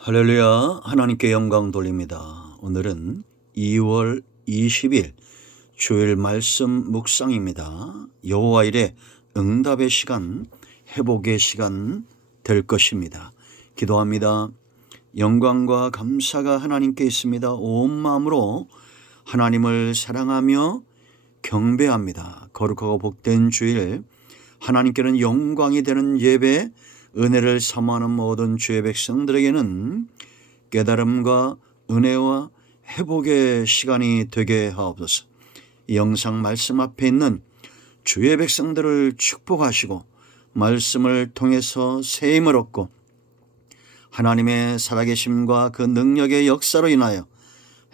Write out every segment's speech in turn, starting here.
할렐루야. 하나님께 영광 돌립니다. 오늘은 2월 20일 주일 말씀 묵상입니다. 여호와 일에 응답의 시간, 회복의 시간 될 것입니다. 기도합니다. 영광과 감사가 하나님께 있습니다. 온 마음으로 하나님을 사랑하며 경배합니다. 거룩하고 복된 주일, 하나님께는 영광이 되는 예배, 은혜를 사모하는 모든 주의 백성들에게는 깨달음과 은혜와 회복의 시간이 되게 하옵소서. 이 영상 말씀 앞에 있는 주의 백성들을 축복하시고 말씀을 통해서 새 힘을 얻고 하나님의 살아계심과 그 능력의 역사로 인하여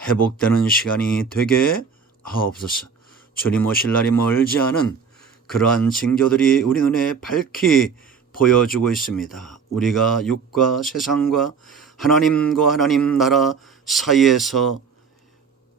회복되는 시간이 되게 하옵소서. 주님 오실 날이 멀지 않은 그러한 징조들이 우리 눈에 밝히 보여주고 있습니다. 우리가 육과 세상과 하나님과 하나님 나라 사이에서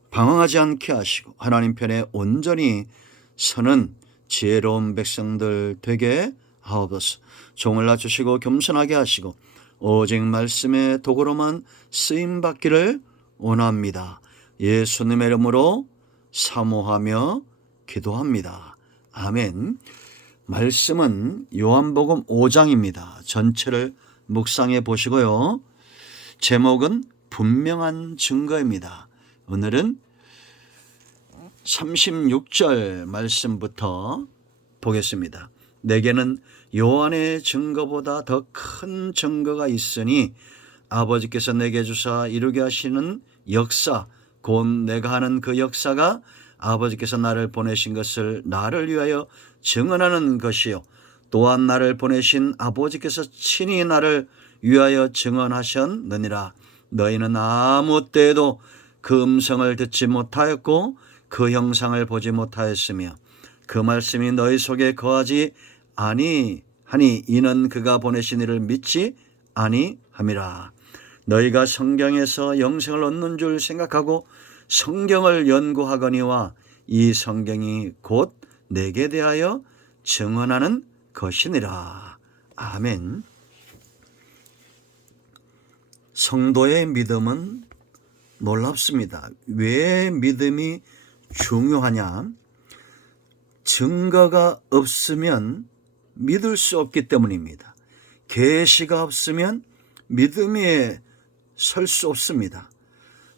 방황하지 않게 하시고 하나님 편에 온전히 서는 지혜로운 백성들 되게 하옵소서. 종을 낮추시고 겸손하게 하시고 오직 말씀의 도구로만 쓰임받기를 원합니다. 예수님의 이름으로 사모하며 기도합니다. 아멘. 말씀은 요한복음 5장입니다. 전체를 묵상해 보시고요. 제목은 분명한 증거입니다. 오늘은 36절 말씀부터 보겠습니다. 내게는 요한의 증거보다 더 큰 증거가 있으니 아버지께서 내게 주사 이루게 하시는 역사, 곧 내가 하는 그 역사가 아버지께서 나를 보내신 것을 나를 위하여 증언하는 것이요, 또한 나를 보내신 아버지께서 친히 나를 위하여 증언하셨느니라. 너희는 아무 때에도 그 음성을 듣지 못하였고 그 형상을 보지 못하였으며 그 말씀이 너희 속에 거하지 아니하니 이는 그가 보내신 이를 믿지 아니함이라. 너희가 성경에서 영생을 얻는 줄 생각하고 성경을 연구하거니와 이 성경이 곧 내게 대하여 증언하는 것이니라. 아멘. 성도의 믿음은 놀랍습니다. 왜 믿음이 중요하냐? 증거가 없으면 믿을 수 없기 때문입니다. 계시가 없으면 믿음에 설 수 없습니다.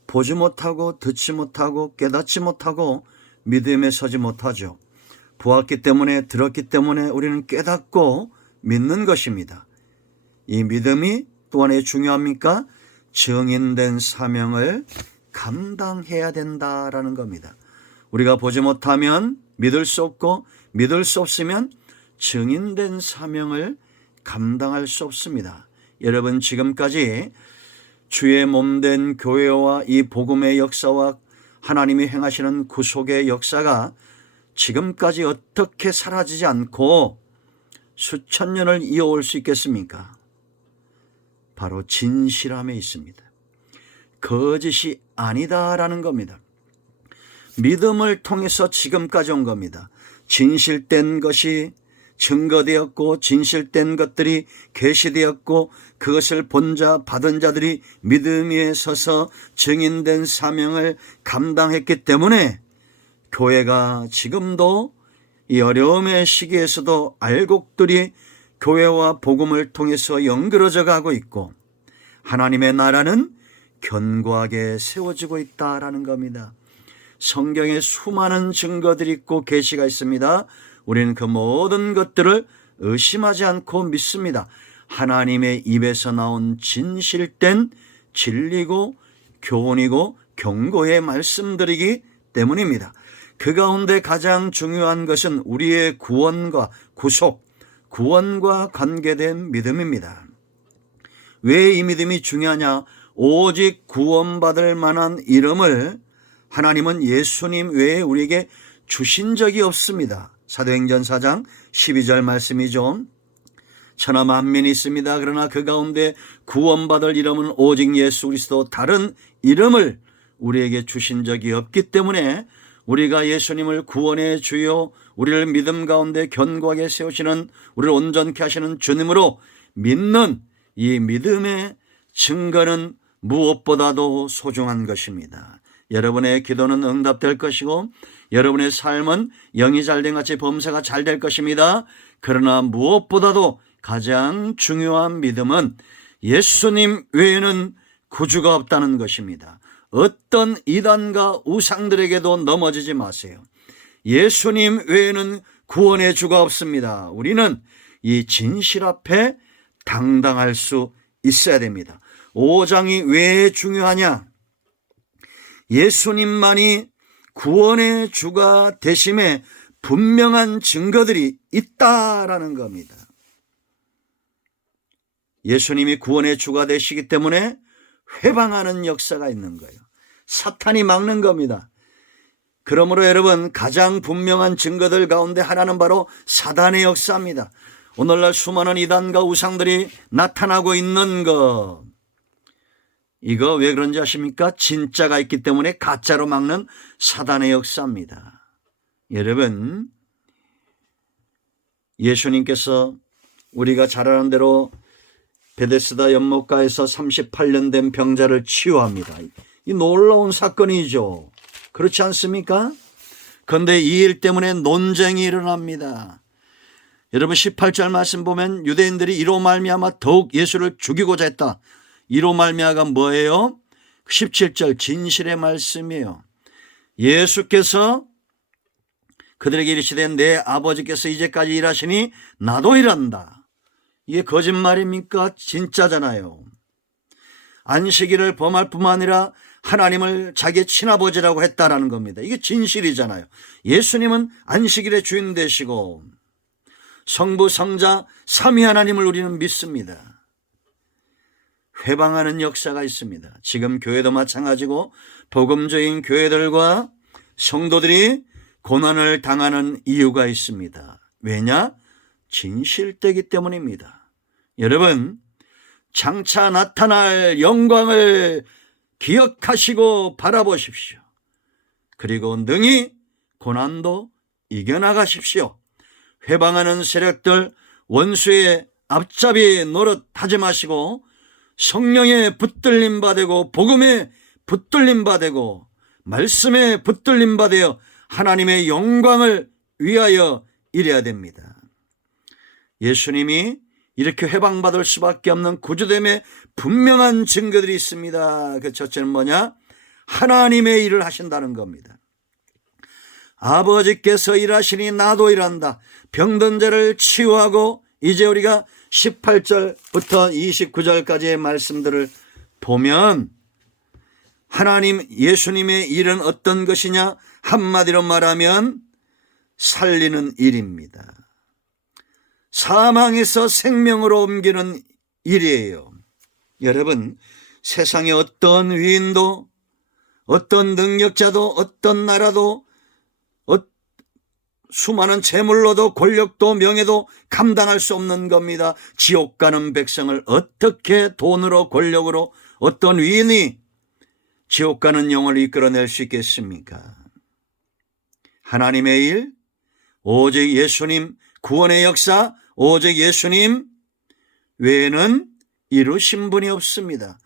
보지 못하고 듣지 못하고 깨닫지 못하고 믿음에 서지 못하죠. 보았기 때문에, 들었기 때문에 우리는 깨닫고 믿는 것입니다. 이 믿음이 또한 왜 중요합니까? 증인된 사명을 감당해야 된다라는 겁니다. 우리가 보지 못하면 믿을 수 없고 믿을 수 없으면 증인된 사명을 감당할 수 없습니다. 여러분, 지금까지 주의 몸된 교회와 이 복음의 역사와 하나님이 행하시는 구속의 역사가 지금까지 어떻게 사라지지 않고 수천 년을 이어올 수 있겠습니까? 바로 진실함에 있습니다. 거짓이 아니다라는 겁니다. 믿음을 통해서 지금까지 온 겁니다. 진실된 것이 증거되었고 진실된 것들이 계시되었고 그것을 본 자 받은 자들이 믿음 위에 서서 증인된 사명을 감당했기 때문에 교회가 지금도 이 어려움의 시기에서도 알곡들이 교회와 복음을 통해서 연그러져 가고 있고 하나님의 나라는 견고하게 세워지고 있다라는 겁니다. 성경에 수많은 증거들이 있고 계시가 있습니다. 우리는 그 모든 것들을 의심하지 않고 믿습니다. 하나님의 입에서 나온 진실된 진리고 교훈이고 경고의 말씀들이기 때문입니다. 그 가운데 가장 중요한 것은 우리의 구원과 구속, 구원과 관계된 믿음입니다. 왜 이 믿음이 중요하냐? 오직 구원받을 만한 이름을 하나님은 예수님 외에 우리에게 주신 적이 없습니다. 사도행전 4장 12절 말씀이죠. 천하 만민이 있습니다. 그러나 그 가운데 구원받을 이름은 오직 예수 그리스도, 다른 이름을 우리에게 주신 적이 없기 때문에 우리가 예수님을 구원의 주요, 우리를 믿음 가운데 견고하게 세우시는, 우리를 온전케 하시는 주님으로 믿는 이 믿음의 증거는 무엇보다도 소중한 것입니다. 여러분의 기도는 응답될 것이고 여러분의 삶은 영이 잘된 같이 범사가 잘 될 것입니다. 그러나 무엇보다도 가장 중요한 믿음은 예수님 외에는 구주가 없다는 것입니다. 어떤 이단과 우상들에게도 넘어지지 마세요. 예수님 외에는 구원의 주가 없습니다. 우리는 이 진실 앞에 당당할 수 있어야 됩니다. 5장이 왜 중요하냐? 예수님만이 구원의 주가 되심에 분명한 증거들이 있다라는 겁니다. 예수님이 구원의 주가 되시기 때문에 회방하는 역사가 있는 거예요. 사탄이 막는 겁니다. 그러므로 여러분, 가장 분명한 증거들 가운데 하나는 바로 사단의 역사입니다. 오늘날 수많은 이단과 우상들이 나타나고 있는 것, 이거 왜 그런지 아십니까? 진짜가 있기 때문에 가짜로 막는 사단의 역사입니다. 여러분, 예수님께서 우리가 잘 아는 대로 베데스다 연못가에서 38년 된 병자를 치유합니다. 이 놀라운 사건이죠. 그렇지 않습니까? 그런데 이 일 때문에 논쟁이 일어납니다. 여러분, 18절 말씀 보면 유대인들이 이로 말미암아 더욱 예수를 죽이고자 했다. 이로 말미암아가 뭐예요? 17절 진실의 말씀이에요. 예수께서 그들에게 이르시되 내 아버지께서 이제까지 일하시니 나도 일한다. 이게 거짓말입니까? 진짜잖아요. 안식일을 범할 뿐만 아니라 하나님을 자기의 친아버지라고 했다라는 겁니다. 이게 진실이잖아요. 예수님은 안식일의 주인 되시고 성부, 성자, 삼위 하나님을 우리는 믿습니다. 회방하는 역사가 있습니다. 지금 교회도 마찬가지고 복음적인 교회들과 성도들이 고난을 당하는 이유가 있습니다. 왜냐? 진실되기 때문입니다. 여러분, 장차 나타날 영광을 기억하시고 바라보십시오. 그리고 능히 고난도 이겨나가십시오. 회방하는 세력들, 원수의 앞잡이 노릇하지 마시고 성령에 붙들림 받고 복음에 붙들림 받고 말씀에 붙들림 받아 하나님의 영광을 위하여 일해야 됩니다. 예수님이 이렇게 회방받을 수밖에 없는 구주됨의 분명한 증거들이 있습니다. 그 첫째는 뭐냐? 하나님의 일을 하신다는 겁니다. 아버지께서 일하시니 나도 일한다. 병든 자를 치유하고, 이제 우리가 18절부터 29절까지의 말씀들을 보면 하나님, 예수님의 일은 어떤 것이냐? 한마디로 말하면 살리는 일입니다. 사망에서 생명으로 옮기는 일이에요. 여러분, 세상의 어떤 위인도, 어떤 능력자도, 어떤 나라도, 수많은 재물로도 권력도 명예도 감당할 수 없는 겁니다. 지옥 가는 백성을 어떻게 돈으로 권력으로 어떤 위인이 지옥 가는 영을 이끌어낼 수 있겠습니까? 하나님의 일, 오직 예수님, 구원의 역사, 오직 예수님 외에는 이루신 분이 없습니다.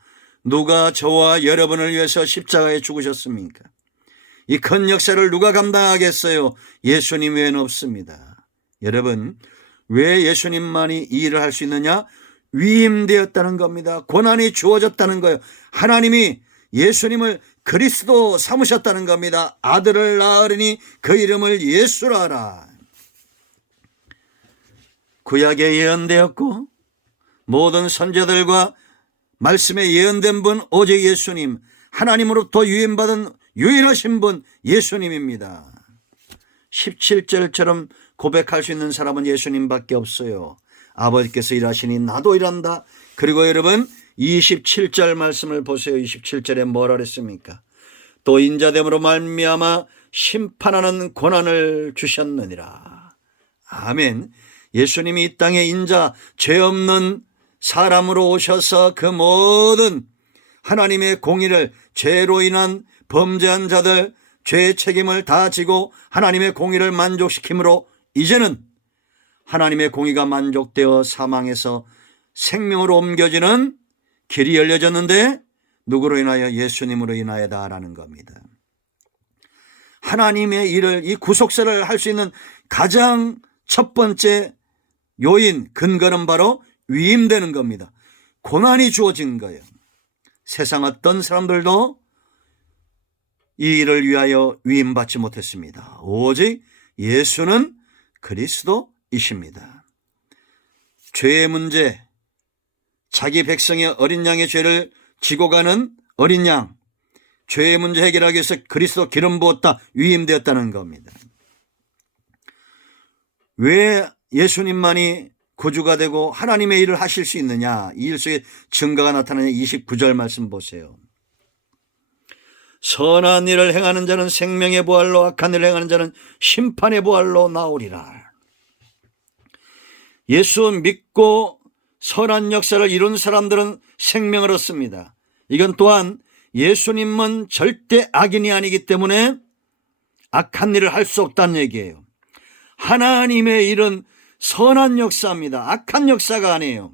누가 저와 여러분을 위해서 십자가에 죽으셨습니까? 이 큰 역사를 누가 감당하겠어요? 예수님 외에는 없습니다. 여러분, 왜 예수님만이 이 일을 할 수 있느냐? 위임되었다는 겁니다. 고난이 주어졌다는 거예요. 하나님이 예수님을 그리스도 삼으셨다는 겁니다. 아들을 낳으리니 그 이름을 예수라 하라. 구약에 예언되었고 모든 선지자들과 말씀에 예언된 분 오직 예수님, 하나님으로부터 유임받은 유일하신 분 예수님입니다. 17절처럼 고백할 수 있는 사람은 예수님밖에 없어요. 아버지께서 일하시니 나도 일한다. 그리고 여러분 27절 말씀을 보세요. 27절에 뭐라 그랬습니까? 또 인자됨으로 말미암아 심판하는 고난을 주셨느니라. 아멘. 예수님이 이 땅에 인자, 죄 없는 사람으로 오셔서 그 모든 하나님의 공의를, 죄로 인한 범죄한 자들 죄의 책임을 다 지고 하나님의 공의를 만족시킴으로 이제는 하나님의 공의가 만족되어 사망에서 생명으로 옮겨지는 길이 열려졌는데 누구로 인하여? 예수님으로 인하여다라는 겁니다. 하나님의 일을, 이 구속사를 할 수 있는 가장 첫 번째 요인, 근거는 바로 위임되는 겁니다. 고난이 주어진 거예요. 세상 어떤 사람들도 이 일을 위하여 위임받지 못했습니다. 오직 예수는 그리스도이십니다. 죄의 문제, 자기 백성의 어린 양의 죄를 지고 가는 어린 양, 죄의 문제 해결하기 위해서 그리스도 기름 부었다, 위임되었다는 겁니다. 왜 예수님만이 구주가 되고 하나님의 일을 하실 수 있느냐? 이 일 속에 증거가 나타나는 29절 말씀 보세요. 선한 일을 행하는 자는 생명의 부활로, 악한 일을 행하는 자는 심판의 부활로 나오리라. 예수 믿고 선한 역사를 이룬 사람들은 생명을 얻습니다. 이건 또한 예수님은 절대 악인이 아니기 때문에 악한 일을 할 수 없다는 얘기예요. 하나님의 일은 선한 역사입니다. 악한 역사가 아니에요.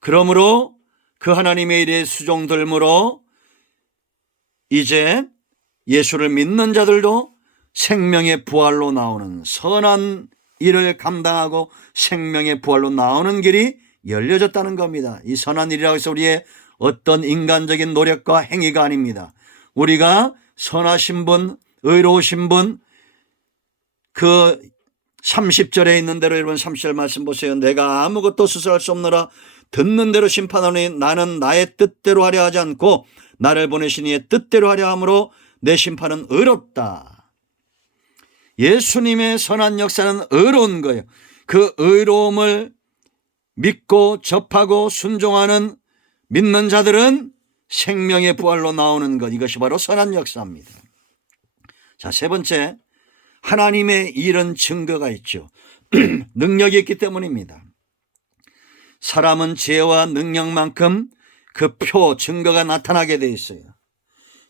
그러므로 그 하나님의 일에 수종들므로 이제 예수를 믿는 자들도 생명의 부활로 나오는, 선한 일을 감당하고 생명의 부활로 나오는 길이 열려졌다는 겁니다. 이 선한 일이라고 해서 우리의 어떤 인간적인 노력과 행위가 아닙니다. 우리가 선하신 분, 의로우신 분, 그 30절에 있는 대로, 여러분 30절 말씀 보세요. 내가 아무것도 스스로할 수 없노라. 듣는 대로 심판하노니 나는 나의 뜻대로 하려 하지 않고 나를 보내신 이의 뜻대로 하려 함으로 내 심판은 의롭다. 예수님의 선한 역사는 의로운 거예요. 그 의로움을 믿고 접하고 순종하는 믿는 자들은 생명의 부활로 나오는 것, 이것이 바로 선한 역사입니다. 자, 세 번째, 하나님의 일은 증거가 있죠. 능력이 있기 때문입니다. 사람은 지혜와 능력만큼 그 표, 증거가 나타나게 돼 있어요.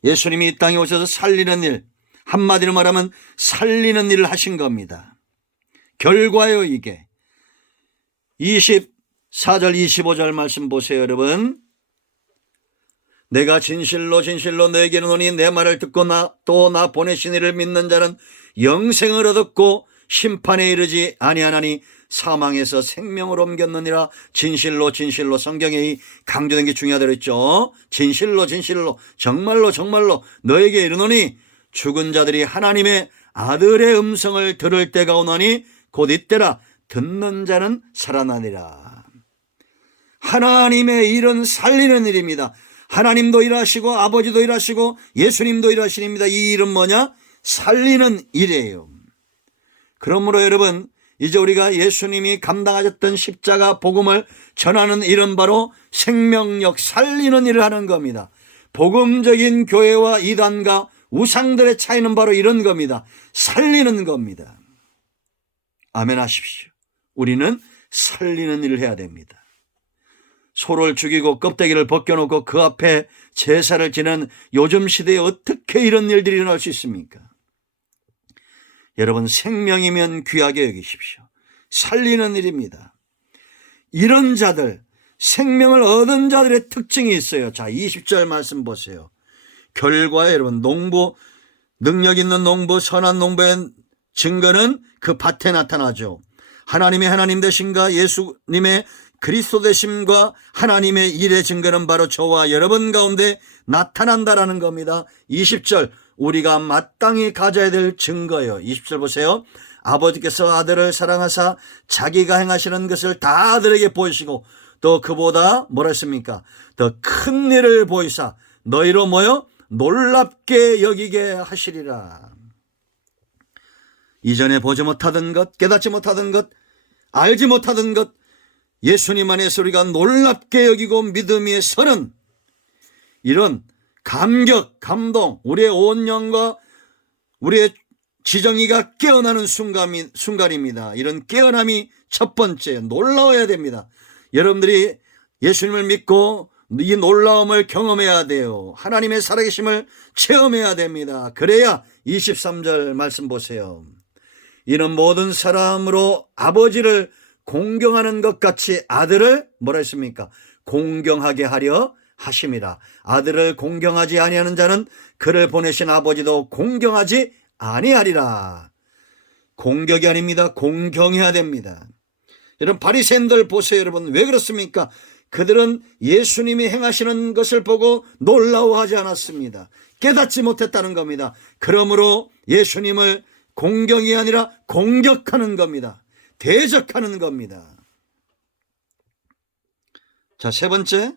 예수님이 이 땅에 오셔서 살리는 일, 한마디로 말하면 살리는 일을 하신 겁니다. 결과요, 이게. 24절 25절 말씀 보세요, 여러분. 내가 진실로 진실로 너에게 이르노니 내 말을 듣고 또 나 보내신 이를 믿는 자는 영생을 얻었고 심판에 이르지 아니하나니 사망에서 생명으로 옮겼느니라. 진실로 진실로, 성경에 이 강조된 게 중요하다고 했죠. 진실로 진실로, 정말로 정말로 너에게 이르노니 죽은 자들이 하나님의 아들의 음성을 들을 때가 오나니 곧 이때라. 듣는 자는 살아나리라. 하나님의 일은 살리는 일입니다. 하나님도 일하시고 아버지도 일하시고 예수님도 일하십니다. 이 일은 뭐냐? 살리는 일이에요. 그러므로 여러분, 이제 우리가 예수님이 감당하셨던 십자가 복음을 전하는 일은 바로 생명력, 살리는 일을 하는 겁니다. 복음적인 교회와 이단과 우상들의 차이는 바로 이런 겁니다. 살리는 겁니다. 아멘 하십시오. 우리는 살리는 일을 해야 됩니다. 소를 죽이고 껍데기를 벗겨놓고 그 앞에 제사를 지내는 요즘 시대에 어떻게 이런 일들이 일어날 수 있습니까? 여러분, 생명이면 귀하게 여기십시오. 살리는 일입니다. 이런 자들, 생명을 얻은 자들의 특징이 있어요. 자, 20절 말씀 보세요. 결과에 여러분, 농부, 능력 있는 농부, 선한 농부의 증거는 그 밭에 나타나죠. 하나님의 하나님 되심과 예수님의 그리스도 되심과 하나님의 일의 증거는 바로 저와 여러분 가운데 나타난다라는 겁니다. 20절, 우리가 마땅히 가져야 될 증거예요. 20절 보세요. 아버지께서 아들을 사랑하사 자기가 행하시는 것을 다 아들에게 보이시고 또 그보다 뭐라 했습니까? 더 큰 일을 보이사 너희로 모여 놀랍게 여기게 하시리라. 이전에 보지 못하던 것, 깨닫지 못하던 것, 알지 못하던 것, 예수님 안에서 우리가 놀랍게 여기고 믿음 위에 서는 이런 감격, 감동, 우리의 온 영과 우리의 지정이가 깨어나는 순간입니다. 이런 깨어남이 첫 번째, 놀라워야 됩니다. 여러분들이 예수님을 믿고 이 놀라움을 경험해야 돼요. 하나님의 살아계심을 체험해야 됩니다. 그래야 23절 말씀 보세요. 이는 모든 사람으로 아버지를 공경하는 것 같이 아들을 뭐라 했습니까? 공경하게 하려 하심이라. 아들을 공경하지 아니하는 자는 그를 보내신 아버지도 공경하지 아니하리라. 공격이 아닙니다. 공경해야 됩니다. 여러분, 바리새인들 보세요. 여러분, 왜 그렇습니까? 그들은 예수님이 행하시는 것을 보고 놀라워하지 않았습니다. 깨닫지 못했다는 겁니다. 그러므로 예수님을 공경이 아니라 공격하는 겁니다. 대적하는 겁니다. 자, 세 번째,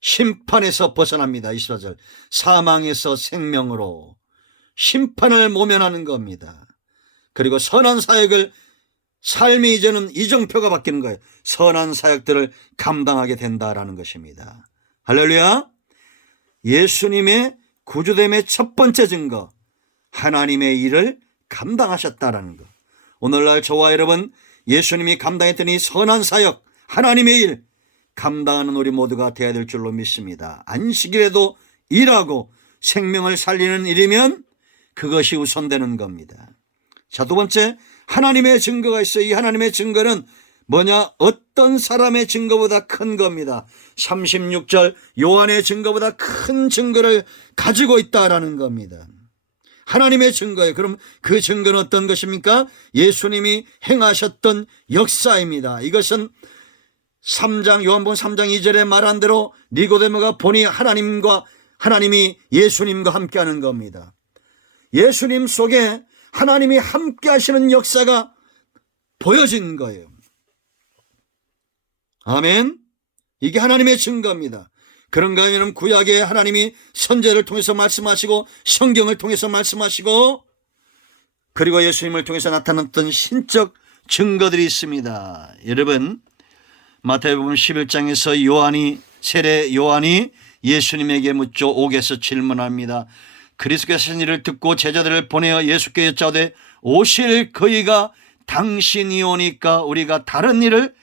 심판에서 벗어납니다. 24절, 사망에서 생명으로 심판을 모면하는 겁니다. 그리고 선한 사역을, 삶이 이제는 이정표가 바뀌는 거예요. 선한 사역들을 감당하게 된다라는 것입니다. 할렐루야. 예수님의 구주됨의 첫 번째 증거, 하나님의 일을 감당하셨다라는 것. 오늘날 저와 여러분, 예수님이 감당했던 이 선한 사역, 하나님의 일 감당하는 우리 모두가 되어야 될 줄로 믿습니다. 안식일에도 일하고 생명을 살리는 일이면 그것이 우선되는 겁니다. 자, 두 번째, 하나님의 증거가 있어요. 이 하나님의 증거는 뭐냐? 어떤 사람의 증거보다 큰 겁니다. 36절, 요한의 증거보다 큰 증거를 가지고 있다라는 겁니다. 하나님의 증거예요. 그럼 그 증거는 어떤 것입니까? 예수님이 행하셨던 역사입니다. 이것은 3장, 요한복음 3장 2절에 말한 대로 니고데모가 보니 하나님이 예수님과 함께하는 겁니다. 예수님 속에 하나님이 함께 하시는 역사가 보여진 거예요. 아멘. 이게 하나님의 증거입니다. 그런가 하면 구약에 하나님이 선지자를 통해서 말씀하시고 성경을 통해서 말씀하시고 그리고 예수님을 통해서 나타났던 신적 증거들이 있습니다. 여러분, 마태복음 11장에서 세례 요한이 예수님에게 묻죠. 옥에서 질문합니다. 그리스도께서 하신 일을 듣고 제자들을 보내어 예수께 여짜오되 오실 그이가 당신이 오니까 우리가 다른 일을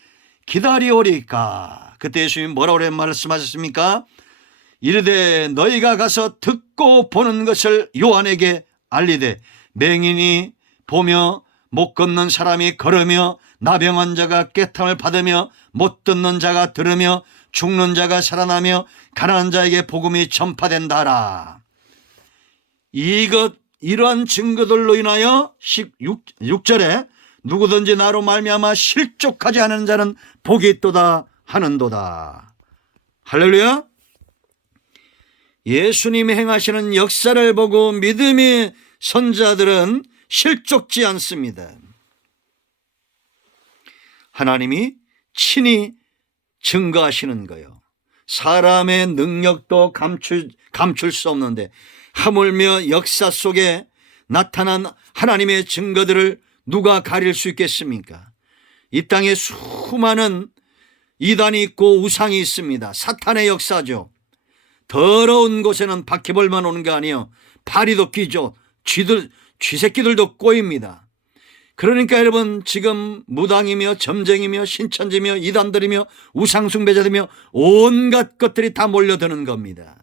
기다리오리까. 그때 예수님이 뭐라고 말씀하셨습니까? 이르되 너희가 가서 듣고 보는 것을 요한에게 알리되 맹인이 보며 못 걷는 사람이 걸으며 나병한 자가 깨탐을 받으며 못 듣는 자가 들으며 죽는 자가 살아나며 가난한 자에게 복음이 전파된다 하라. 이러한 증거들로 인하여 6절에 누구든지 나로 말미암아 실족하지 않은 자는 복이 있도다 하는도다. 할렐루야. 예수님이 행하시는 역사를 보고 믿음의 선자들은 실족지 않습니다. 하나님이 친히 증거하시는 거예요. 사람의 능력도 감출 수 없는데 하물며 역사 속에 나타난 하나님의 증거들을 누가 가릴 수 있겠습니까? 이 땅에 수많은 이단이 있고 우상이 있습니다. 사탄의 역사죠. 더러운 곳에는 바퀴벌만 오는 게 아니에요. 파리도 끼죠. 쥐새끼들도 꼬입니다. 그러니까 여러분, 지금 무당이며 점쟁이며 신천지며 이단들이며 우상숭배자들이며 온갖 것들이 다 몰려드는 겁니다.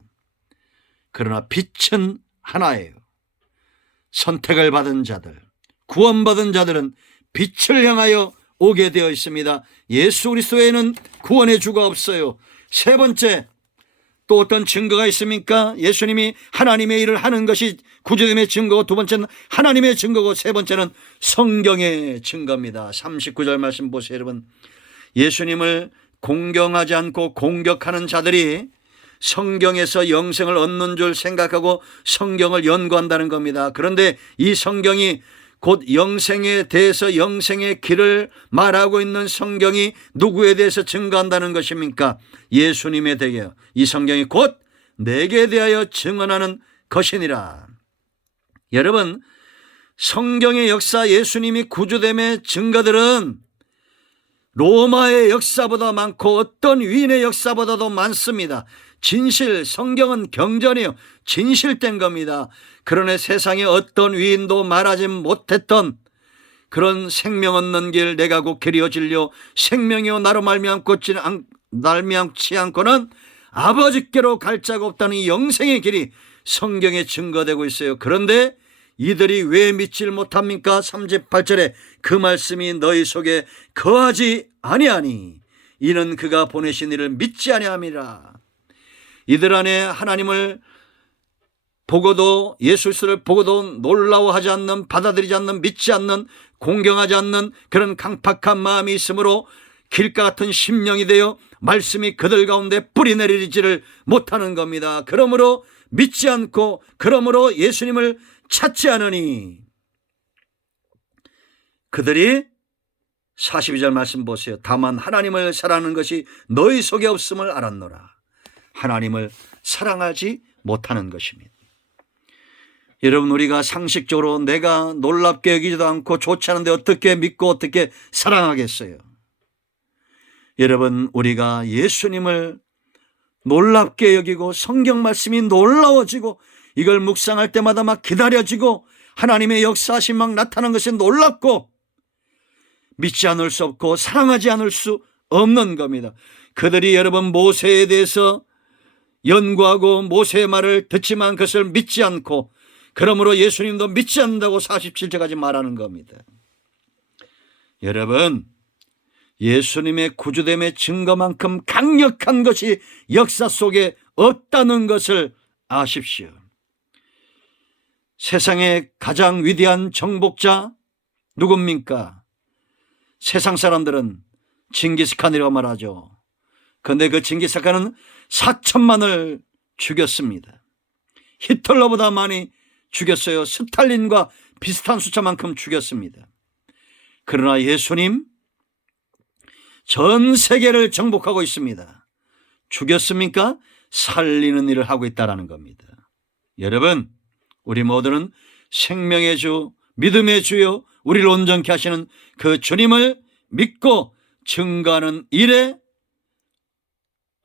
그러나 빛은 하나예요. 선택을 받은 자들, 구원받은 자들은 빛을 향하여 오게 되어 있습니다. 예수 그리스도에는 구원의 주가 없어요. 세 번째, 또 어떤 증거가 있습니까? 예수님이 하나님의 일을 하는 것이 구주됨의 증거고, 두 번째는 하나님의 증거고, 세 번째는 성경의 증거입니다. 39절 말씀 보세요, 여러분. 예수님을 공경하지 않고 공격하는 자들이 성경에서 영생을 얻는 줄 생각하고 성경을 연구한다는 겁니다. 그런데 이 성경이 곧 영생에 대해서, 영생의 길을 말하고 있는 성경이 누구에 대해서 증거한다는 것입니까? 예수님에 대하여. 이 성경이 곧 내게 대하여 증언하는 것이니라. 여러분, 성경의 역사, 예수님이 구주됨의 증거들은 로마의 역사보다 많고 어떤 위인의 역사보다도 많습니다. 진실, 성경은 경전이요, 진실된 겁니다. 그러나 세상에 어떤 위인도 말하지 못했던 그런 생명 얻는 길, 내가 곧 길이요 진리요 생명이요 나로 말미암지 않고는 아버지께로 갈 자가 없다는 이 영생의 길이 성경에 증거되고 있어요. 그런데 이들이 왜 믿질 못합니까? 38절에 그 말씀이 너희 속에 거하지 아니하니 이는 그가 보내신 이를 믿지 아니함이라. 이들 안에 하나님을 보고도, 예수 그리스도를 보고도 놀라워하지 않는, 받아들이지 않는, 믿지 않는, 공경하지 않는 그런 강팍한 마음이 있으므로 길가 같은 심령이 되어 말씀이 그들 가운데 뿌리 내리지를 못하는 겁니다. 그러므로 믿지 않고, 그러므로 예수님을 찾지 않으니, 그들이 42절 말씀 보세요. 다만 하나님을 사랑하는 것이 너희 속에 없음을 알았노라. 하나님을 사랑하지 못하는 것입니다. 여러분, 우리가 상식적으로 내가 놀랍게 여기지도 않고 좋지 않은데 어떻게 믿고 어떻게 사랑하겠어요? 여러분, 우리가 예수님을 놀랍게 여기고 성경 말씀이 놀라워지고 이걸 묵상할 때마다 막 기다려지고 하나님의 역사하심 막 나타나는 것이 놀랍고 믿지 않을 수 없고 사랑하지 않을 수 없는 겁니다. 그들이 여러분 모세에 대해서 연구하고 모세의 말을 듣지만 그것을 믿지 않고, 그러므로 예수님도 믿지 않는다고 47절까지 말하는 겁니다. 여러분, 예수님의 구주됨의 증거만큼 강력한 것이 역사 속에 없다는 것을 아십시오. 세상의 가장 위대한 정복자 누굽니까? 세상 사람들은 징기스칸이라고 말하죠. 그런데 그 징기스칸은 4천만을 죽였습니다. 히틀러보다 많이 죽였어요. 스탈린과 비슷한 숫자만큼 죽였습니다. 그러나 예수님 전 세계를 정복하고 있습니다. 죽였습니까? 살리는 일을 하고 있다는 겁니다. 여러분, 우리 모두는 생명의 주, 믿음의 주요 우리를 온전케 하시는 그 주님을 믿고 증거하는 일에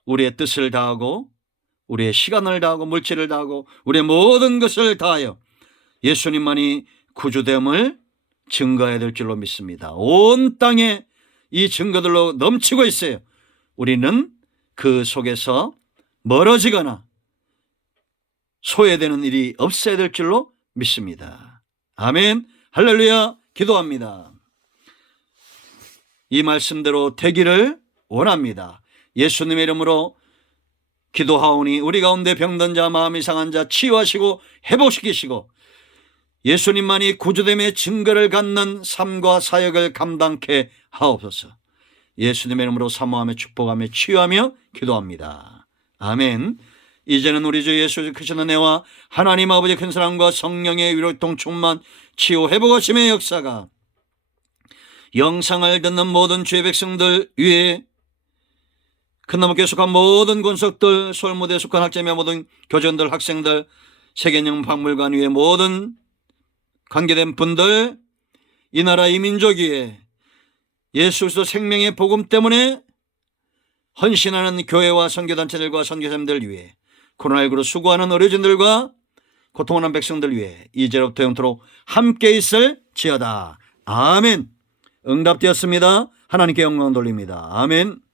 우리의 뜻을 다하고 우리의 시간을 다하고 물질을 다하고 우리의 모든 것을 다하여 예수님만이 구주됨을 증거해야 될 줄로 믿습니다. 온 땅에 이 증거들로 넘치고 있어요. 우리는 그 속에서 멀어지거나 소외되는 일이 없어야 될 줄로 믿습니다. 아멘, 할렐루야. 기도합니다. 이 말씀대로 되기를 원합니다. 예수님의 이름으로 기도하오니 우리 가운데 병든 자, 마음이 상한 자 치유하시고 회복시키시고 예수님만이 구주됨의 증거를 갖는 삶과 사역을 감당케 하옵소서. 예수님의 이름으로 사모하며 축복하며 치유하며 기도합니다. 아멘. 이제는 우리 주 예수 그리스도의 은혜와 하나님 아버지의 큰 사랑과 성령의 위로통 충만 치유 회복하심의 역사가 영상을 듣는 모든 주의 백성들 위에, 큰나무교회 속한 모든 권속들, 솔무대에 속한 학자매 모든 교전들, 학생들, 세계영 박물관 위에 모든 관계된 분들, 이 나라 이 민족 위에 예수 그리스도 생명의 복음 때문에 헌신하는 교회와 선교단체들과 선교사님들 위해, 코로나19로 수고하는 의료진들과 고통하는 백성들 위해 이제로부터 영토록 함께 있을지어다. 아멘. 응답되었습니다. 하나님께 영광 돌립니다. 아멘.